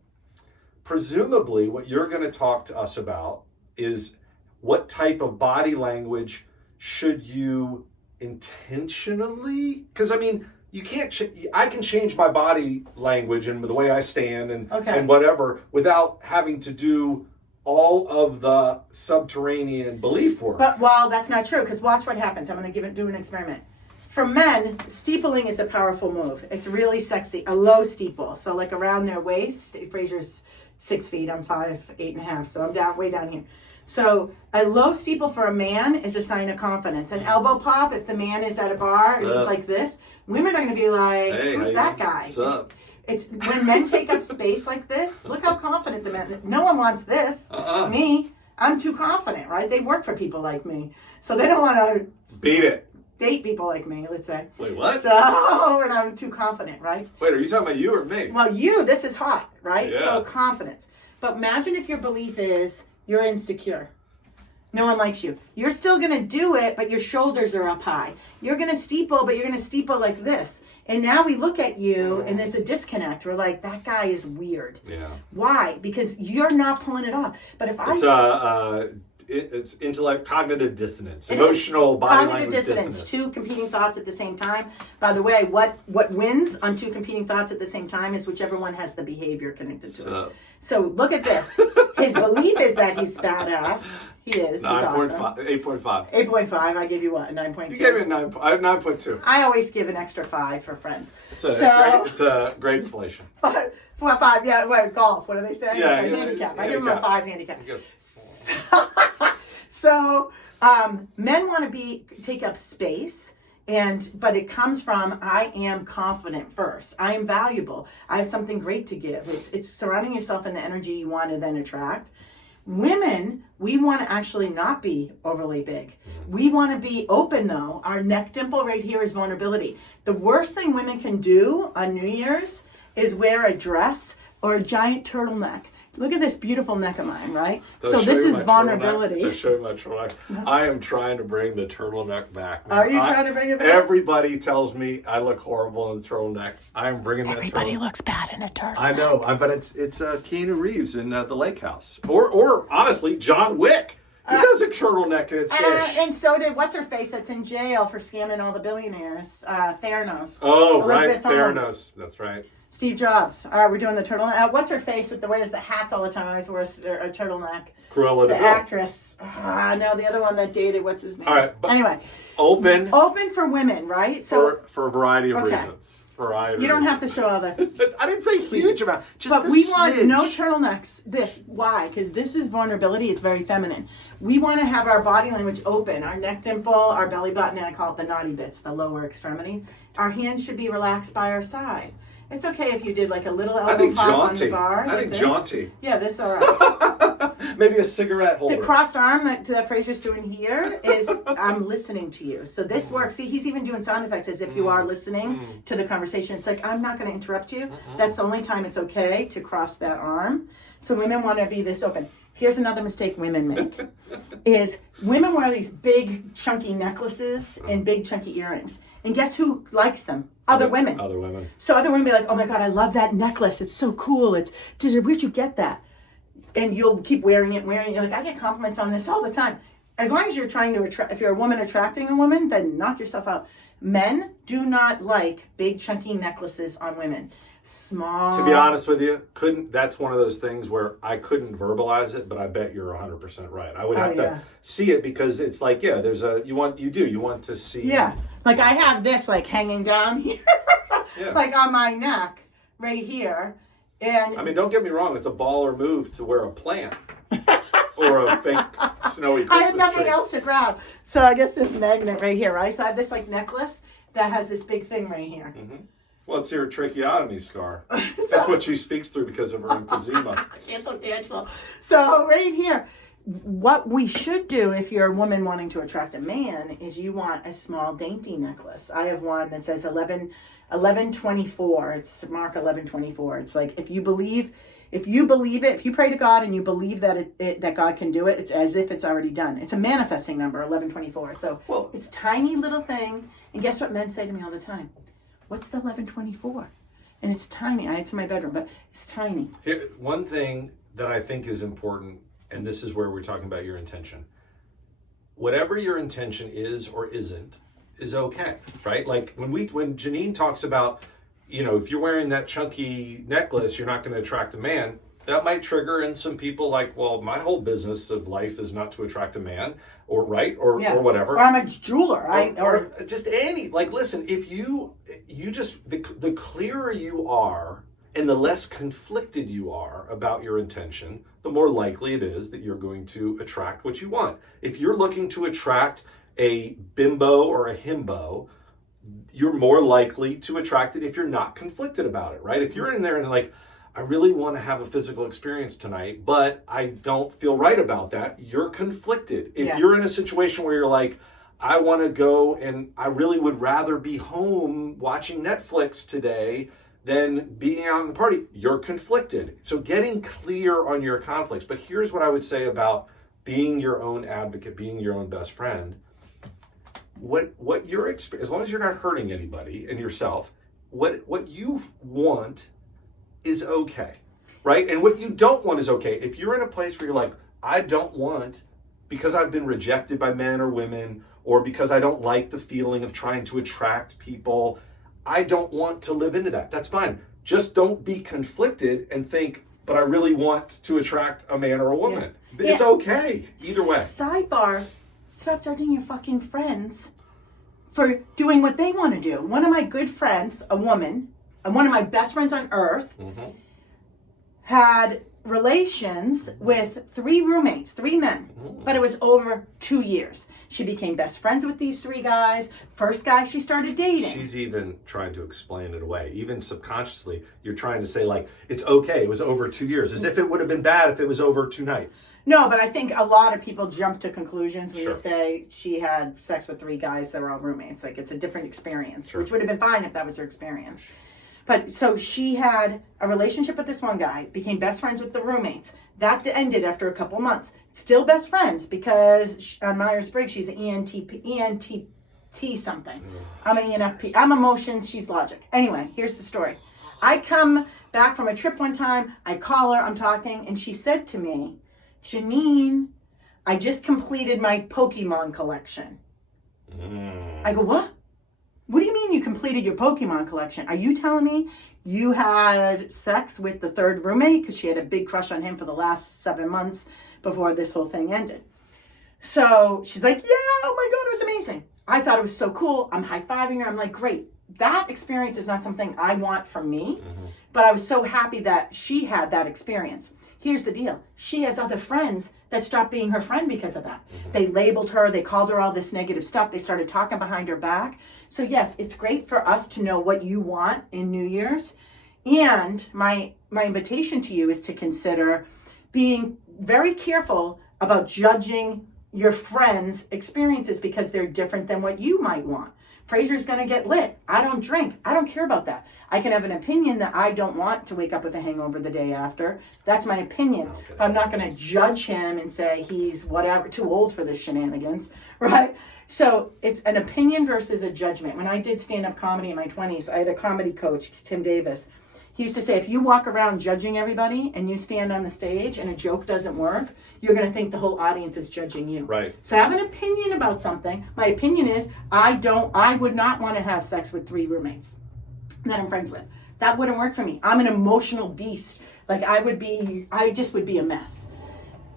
Presumably, what you're going to talk to us about is what type of body language should you intentionally? Because, I mean, you can't. I can change my body language and the way I stand and whatever without having to do all of the subterranean belief work. But that's not true, because watch what happens. I'm going to do an experiment. For men, steepling is a powerful move. It's really sexy. A low steeple, so like around their waist. Fraser's 6 feet. I'm 5'8.5", so I'm way down here. So a low steeple for a man is a sign of confidence. An elbow pop, if the man is at a bar and he's like this, women are going to be like, Hey, who's that guy? What's up? It's when men take up space like this, look how confident the men, no one wants this. Me, I'm too confident, right? They work for people like me. So they don't want to Beat it. date people like me, let's say. Wait, what? So, when I'm too confident, right? Wait, are you talking about you or me? Well, this is hot, right? Yeah. So confidence. But imagine if your belief is you're insecure. No one likes you. You're still going to do it, but your shoulders are up high. You're going to steeple, but you're going to steeple like this. And now we look at you and there's a disconnect. We're like, that guy is weird. Yeah. Why? Because you're not pulling it off. But if It's intellect, cognitive dissonance, It is. emotional body Cognitive language dissonance, two competing thoughts at the same time. By the way, what wins on two competing thoughts at the same time is whichever one has the behavior connected to it. So look at this. His belief is that he's badass. He is. He's awesome. 8.5. 8.5. I give you what? A 9.2. You gave me a 9.2. I always give an extra 5 for friends. It's a great inflation. 5. Yeah, what, golf. What do they say? Yeah, It's yeah, handicap. I give them a handicap. 5 handicap. Good. So men want to take up space, but it comes from I am confident first. I am valuable. I have something great to give. It's surrounding yourself in the energy you want to then attract. Women, we want to actually not be overly big. We want to be open though. Our neck dimple right here is vulnerability. The worst thing women can do on New Year's is wear a dress or a giant turtleneck. Look at this beautiful neck of mine, right? So this is vulnerability. To show you my turtleneck. I am trying to bring the turtleneck back. Are you trying to bring it back? Everybody tells me I look horrible in the turtleneck. I'm bringing that Everybody turtleneck. looks bad in a turtleneck. I know, but it's Keanu Reeves in The Lake House, or honestly John Wick. He does a turtleneck and a dish. And so did what's her face that's in jail for scamming all the billionaires, Theranos. Oh, Elizabeth right, Holmes. Theranos. That's right. Steve Jobs. All right, we're doing the turtleneck. What's her face with wears the hats all the time? Always wears a turtleneck. Cruella The de Vil. actress. No, the other one that dated. What's his name? All right, but anyway, open for women, right? So for a variety of Okay. reasons. you don't have to show all the. I didn't say huge amount. Just But a we want smidge. no turtlenecks. Why? Because this is vulnerability. It's very feminine. We want to have our body language open, our neck dimple, our belly button, and I call it the naughty bits, the lower extremities. Our hands should be relaxed by our side. It's okay if you did like a little elbow pop on the bar. I think this. jaunty. Yeah, this all right. Maybe a cigarette holder. The crossed arm that Fraser's doing here is I'm listening to you. So this works. See, he's even doing sound effects as if you are listening to the conversation. It's like, I'm not going to interrupt you. That's the only time it's okay to cross that arm. So women want to be this open. Here's another mistake women make is women wear these big chunky necklaces and big chunky earrings. And guess who likes them? Other women. Other women. So other women be like, oh my God, I love that necklace. It's so cool. Where'd you get that? And you'll keep wearing it. You're like, I get compliments on this all the time. As long as you're trying to attract, if you're a woman attracting a woman, then knock yourself out. Men do not like big chunky necklaces on women. Small. To be honest with you, that's one of those things where I couldn't verbalize it, but I bet you're 100% right. I would have to see it because it's like, yeah, you want to see. Yeah. Like I have this like hanging down here, like on my neck right here. And I mean, don't get me wrong, it's a baller move to wear a plant or a fake snowy Christmas I had nothing tree. else to grab. So I guess this magnet right here, right? So I have this like necklace that has this big thing right here. Mm-hmm. Well, it's your tracheotomy scar. That's what she speaks through because of her emphysema. Cancel. So right here, what we should do if you're a woman wanting to attract a man is you want a small dainty necklace. I have one that says 1124. It's mark 1124. It's like if you believe it, if you pray to God and you believe that that God can do it, it's as if it's already done. It's a manifesting number, 1124. So it's tiny little thing. And guess what men say to me all the time? What's the 1124? And it's tiny. It's in my bedroom, but it's tiny. Here, one thing that I think is important, and this is where we're talking about your intention. Whatever your intention is or isn't, is okay, right? Like when Janine talks about, if you're wearing that chunky necklace, you're not going to attract a man. That might trigger in some people like, well, my whole business of life is not to attract a man, or whatever. Or I'm a jeweler, or just any. Like, listen, if you just the clearer you are, And the less conflicted you are about your intention, the more likely it is that you're going to attract what you want. If you're looking to attract a bimbo or a himbo, you're more likely to attract it if you're not conflicted about it, right? If you're in there and like, I really want to have a physical experience tonight, but I don't feel right about that, you're conflicted. If you're in a situation where you're like, I want to go and I really would rather be home watching Netflix today than being out in the party, you're conflicted. So getting clear on your conflicts. But here's what I would say about being your own advocate, being your own best friend. What your experience, as long as you're not hurting anybody and yourself, what you want is okay, right? And what you don't want is okay. If you're in a place where you're like, I don't want, because I've been rejected by men or women, or because I don't like the feeling of trying to attract people, I don't want to live into that. That's fine. Just don't be conflicted and think, but I really want to attract a man or a woman. It's okay, either way. Sidebar, stop judging your fucking friends for doing what they want to do. One of my good friends, a woman, and one of my best friends on earth, had relations with 3 roommates, 3 men, but it was over 2 years. She became best friends with these 3 guys. First guy she started dating. She's even trying to explain it away. Even subconsciously, you're trying to say like, it's okay, it was over 2 years, as if it would have been bad if it was over 2 nights. No, but I think a lot of people jump to conclusions when you say she had sex with 3 guys that were all roommates. Like, it's a different experience, which would have been fine if that was her experience. But so she had a relationship with this one guy, became best friends with the roommates. That ended after a couple months. Still best friends because on Myers-Briggs, she's an ENTP something. I'm an ENFP. I'm emotions, she's logic. Anyway, here's the story. I come back from a trip one time. I call her, I'm talking, and she said to me, Janine, I just completed my Pokemon collection. I go, what? What do you mean you completed your Pokemon collection? Are you telling me you had sex with the 3rd roommate? Because she had a big crush on him for the last 7 months before this whole thing ended. So she's like, yeah, oh my God, it was amazing. I thought it was so cool. I'm high-fiving her. I'm like, great. That experience is not something I want from me, but I was so happy that she had that experience. Here's the deal. She has other friends that stopped being her friend because of that. They labeled her. They called her all this negative stuff. They started talking behind her back. So yes, it's great for us to know what you want in New Year's. And my invitation to you is to consider being very careful about judging your friends' experiences because they're different than what you might want. Fraser's going to get lit. I don't drink. I don't care about that. I can have an opinion that I don't want to wake up with a hangover the day after. That's my opinion. Okay. But I'm not going to judge him and say he's whatever, too old for this shenanigans, right? So it's an opinion versus a judgment. When I did stand-up comedy in my 20s, I had a comedy coach, Tim Davis. He used to say, if you walk around judging everybody and you stand on the stage and a joke doesn't work, you're going to think the whole audience is judging you. Right. So have an opinion about something. My opinion is I would not want to have sex with 3 roommates that I'm friends with. That wouldn't work for me. I'm an emotional beast. Like I just would be a mess.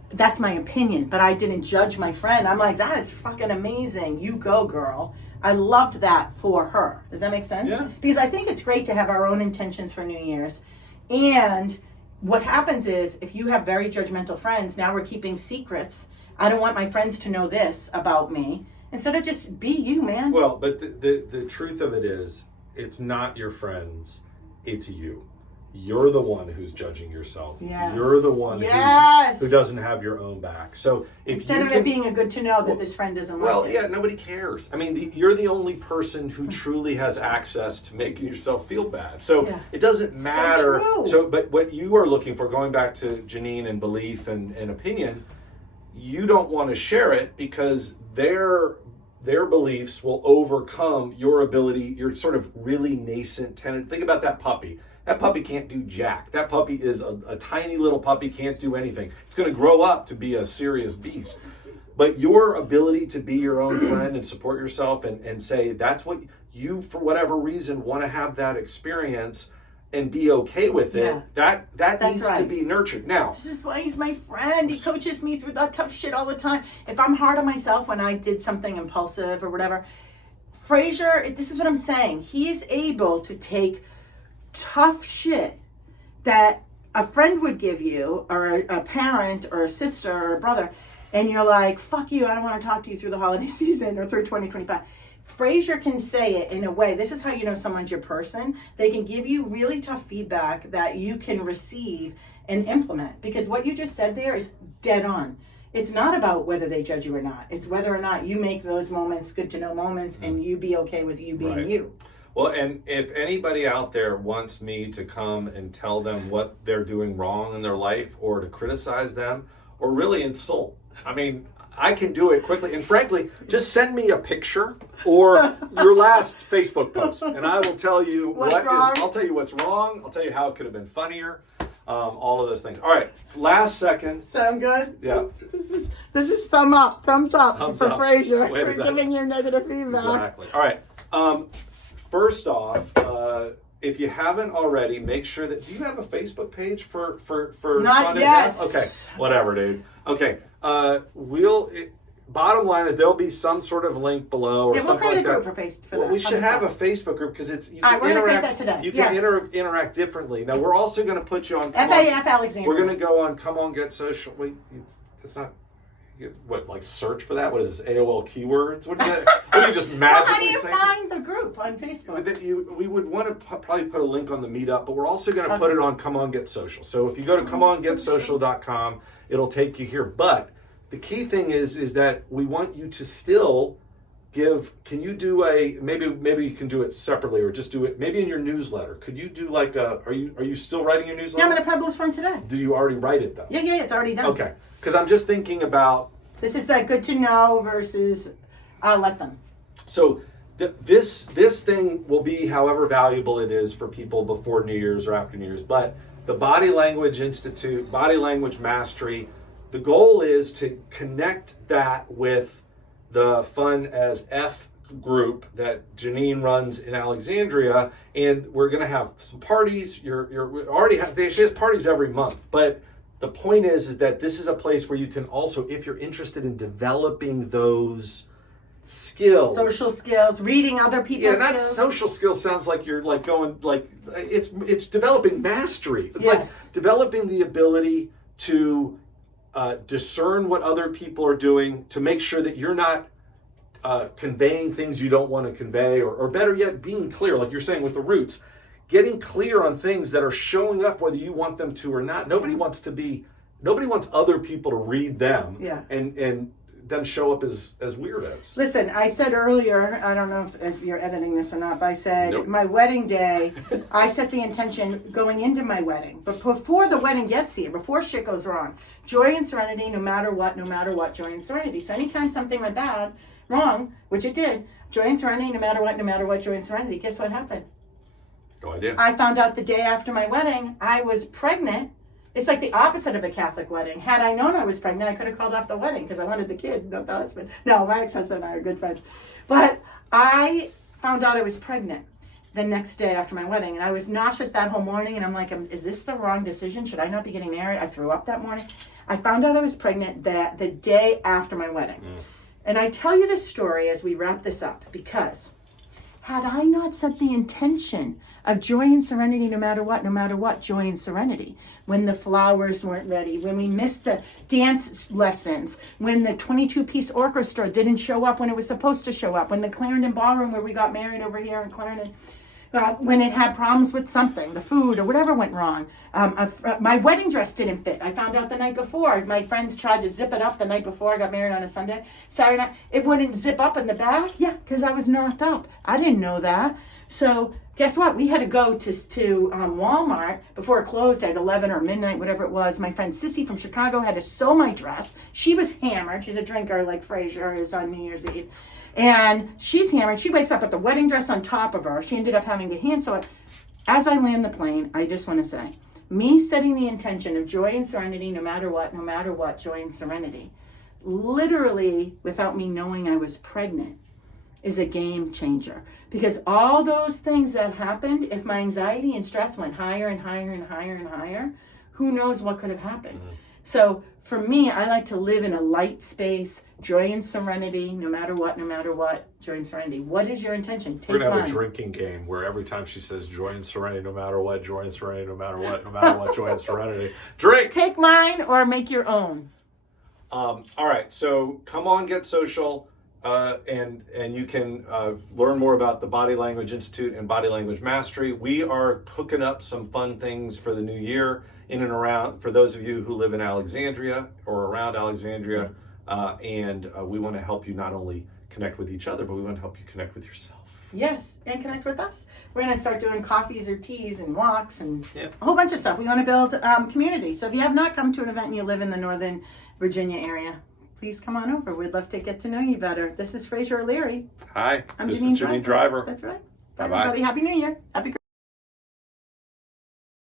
That's my opinion, but I didn't judge my friend. I'm like, that is fucking amazing. You go, girl. I loved that for her. Does that make sense? Yeah. Because I think it's great to have our own intentions for New Year's. And what happens is, if you have very judgmental friends, now we're keeping secrets. I don't want my friends to know this about me. Instead of just be you, man. Well, but the truth of it is, it's not your friends, it's you. You're the one who's judging yourself. Yes. You're the one who doesn't have your own back. So if instead of it being a good to know that this friend doesn't like it. Well, yeah, nobody cares. I mean, you're the only person who truly has access to making yourself feel bad. So it doesn't matter. But what you are looking for, going back to Janine and belief and opinion, you don't want to share it because their beliefs will overcome your ability, your sort of really nascent tendency. Think about that puppy. That puppy can't do jack. That puppy is a tiny little puppy, can't do anything. It's going to grow up to be a serious beast. But your ability to be your own friend and support yourself and say that's what you, for whatever reason, want to have that experience and be okay with it, that needs to be nurtured. Now, this is why he's my friend. He coaches me through that tough shit all the time. If I'm hard on myself when I did something impulsive or whatever, Fraser, this is what I'm saying. He is able to take tough shit that a friend would give you, or a parent or a sister or a brother, and you're like, fuck you, I don't want to talk to you through the holiday season or through 2025. Frasier can say it in a way, this is how you know someone's your person. They can give you really tough feedback that you can receive and implement. Because what you just said there is dead on. It's not about whether they judge you or not. It's whether or not you make those moments good to know moments and you be okay with you being you. Well, and if anybody out there wants me to come and tell them what they're doing wrong in their life, or to criticize them, or really insult, I mean, I can do it quickly. And frankly, just send me a picture or your last Facebook post, and I will tell you I'll tell you what's wrong. I'll tell you how it could have been funnier. All of those things. All right, last second. Sound good? Yeah. This is thumbs up for Frasier. Wait a We're second. giving you negative feedback. Exactly. All right. First off, if you haven't already, make sure that. Do you have a Facebook page for Not Fun yet. Is F? Okay. Whatever, dude. Okay. Bottom line is there'll be some sort of link below or Yeah, we'll something create like a group that. for that. We should have a Facebook group because it's you All can right, we're gonna create interact. that today. You can Yes. interact differently. Now we're also going to put you on. FAF Alexandria. We're going to go on. Come on, get social. Wait, it's not. What, like search for that? What is this? AOL keywords? What is that? What do you just Well, magically how do you say? find the group on Facebook? We would want to probably put a link on the meetup, but we're also going to put it on Come On Get Social. So if you go to comeongetsocial.com, it'll take you here. But the key thing is that we want you to still give. Can you do maybe you can do it separately, or just do it maybe in your newsletter? Could you do like a? Are you still writing your newsletter? Yeah, I'm going to publish one today. Do you already write it though? Yeah, it's already done. Okay, because I'm just thinking about. This is that good to know versus I'll let them. So this thing will be however valuable it is for people before New Year's or after New Year's. But the Body Language Institute, Body Language Mastery, the goal is to connect that with the Fun as F group that Janine runs in Alexandria, and we're going to have some parties. We already have. She has parties every month, but the point is that this is a place where you can also, if you're interested in developing those skills, Social skills, reading other people's yeah, skills. not social skills. Sounds like you're like going like it's developing mastery. It's Yes. like developing the ability to discern what other people are doing, to make sure that you're not conveying things you don't want to convey, or better yet, being clear, like you're saying with the roots. Getting clear on things that are showing up whether you want them to or not. Nobody wants other people to read them and them show up as weirdos. Listen, I said earlier, I don't know if you're editing this or not, but I said Nope. my wedding day, I set the intention going into my wedding. But before the wedding gets here, before shit goes wrong, joy and serenity, no matter what, joy and serenity. So anytime something went wrong, which it did, joy and serenity, no matter what, joy and serenity. Guess what happened? No idea. I found out the day after my wedding, I was pregnant. It's like the opposite of a Catholic wedding. Had I known I was pregnant, I could have called off the wedding because I wanted the kid, not the husband. No, my ex-husband and I are good friends. But I found out I was pregnant the next day after my wedding, and I was nauseous that whole morning, and I'm like, is this the wrong decision? Should I not be getting married? I threw up that morning. I found out I was pregnant the day after my wedding. And I tell you this story as we wrap this up because had I not set the intention of joy and serenity, no matter what, joy and serenity, when the flowers weren't ready, when we missed the dance lessons, when the 22-piece orchestra didn't show up when it was supposed to show up, when the Clarendon Ballroom where we got married over here in Clarendon, when it had problems with something, the food or whatever went wrong. My wedding dress didn't fit. I found out the night before. My friends tried to zip it up the night before. I got married on a Sunday. Saturday night, it wouldn't zip up in the back. Yeah, because I was knocked up. I didn't know that. So guess what? We had to go to Walmart before it closed at 11 or midnight, whatever it was. My friend Sissy from Chicago had to sew my dress. She was hammered. She's a drinker like Frasier is on New Year's Eve. And she's hammered. She wakes up with the wedding dress on top of her. She ended up having to hand sew it. As I land the plane, I just want to say, me setting the intention of joy and serenity, no matter what, joy and serenity, literally without me knowing I was pregnant, is a game changer. Because all those things that happened, if my anxiety and stress went higher and higher and higher and higher, who knows what could have happened. So for me, I like to live in a light space, joy and serenity, no matter what, joy and serenity. What is your intention? Take We're gonna have mine. a drinking game where every time she says joy and serenity, no matter what, joy and serenity, no matter what, no matter what, joy and serenity, drink. Take mine or make your own. All right, so come on, Get Social, and you can learn more about the Body Language Institute and Body Language Mastery. We are hooking up some fun things for the new year in and around, for those of you who live in Alexandria or around Alexandria, and we want to help you not only connect with each other, but we want to help you connect with yourself. Yes, and connect with us. We're going to start doing coffees or teas and walks and Yeah. a whole bunch of stuff. We want to build community. So if you have not come to an event and you live in the Northern Virginia area, please come on over. We'd love to get to know you better. This is Fraser O'Leary. Hi, I'm this Janine is Janine Driver. That's right. Bye-bye. Everybody, Happy New Year. Happy